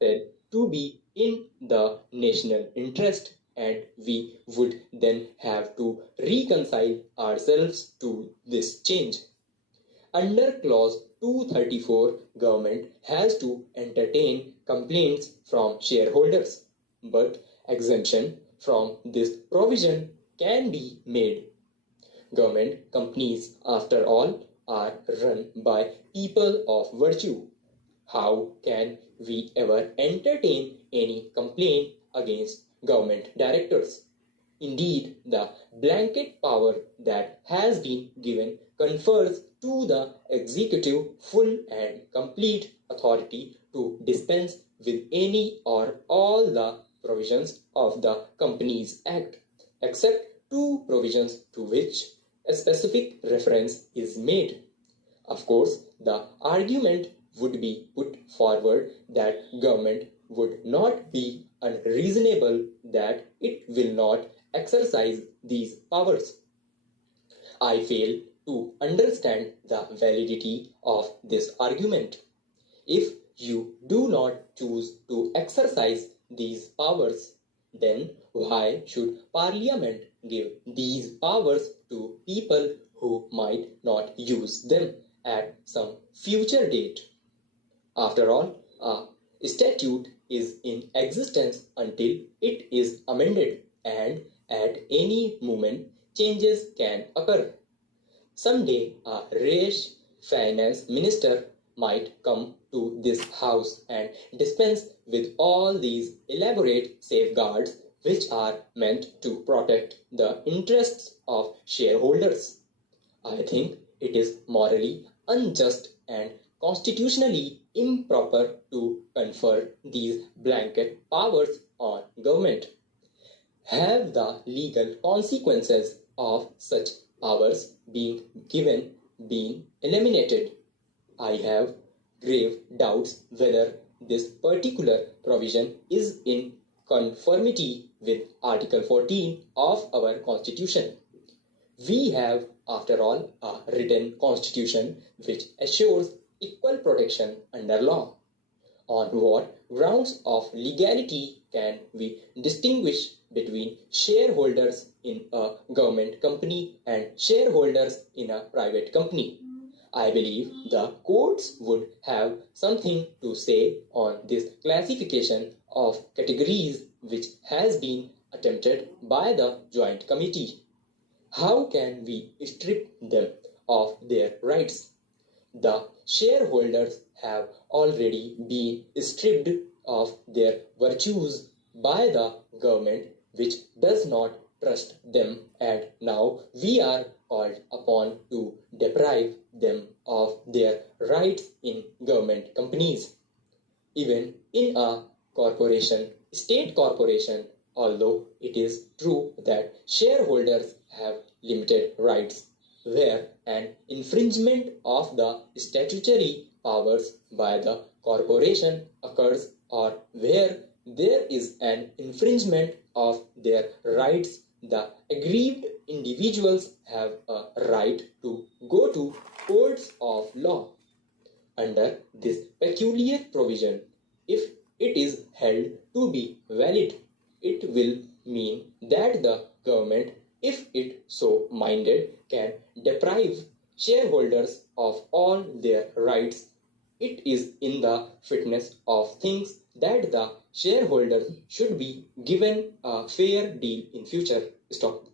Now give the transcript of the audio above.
said to be in the national interest, and we would then have to reconcile ourselves to this change. Under clause 234, government has to entertain complaints from shareholders, but exemption from this provision can be made. Government companies, after all, are run by people of virtue. How can we ever entertain any complaint against government directors? Indeed, the blanket power that has been given confers to the executive full and complete authority to dispense with any or all the provisions of the Companies Act, except two provisions to which a specific reference is made. Of course, the argument would be put forward that government would not be unreasonable, that it will not exercise these powers. I fail to understand the validity of this argument. If you do not choose to exercise these powers, then why should Parliament give these powers to people who might not use them at some future date? After all, a statute is in existence until it is amended, and at any moment changes can occur. Someday a rash finance minister might come to this house and dispense with all these elaborate safeguards which are meant to protect the interests of shareholders. I think it is morally unjust and constitutionally improper to confer these blanket powers on government. Have the legal consequences of such powers being given been eliminated? I have grave doubts whether this particular provision is in conformity with Article 14 of our Constitution. We have, after all, a written constitution which assures equal protection under law. On what grounds of legality can we distinguish between shareholders in a government company and shareholders in a private company? I believe the courts would have something to say on this classification of categories which has been attempted by the Joint Committee. How can we strip them of their rights? The shareholders have already been stripped of their virtues by the government, which does not trust them, and now we are called upon to deprive them of their rights in government companies. Even in a corporation, state corporation, although it is true that shareholders have limited rights, where an infringement of the statutory powers by the corporation occurs, or where there is an infringement of their rights, the aggrieved individuals have a right to go to courts of law. Under this peculiar provision, if it is held to be valid, it will mean that the government, if it so minded, can deprive shareholders of all their rights. It is in the fitness of things that the shareholders should be given a fair deal in future. Stop.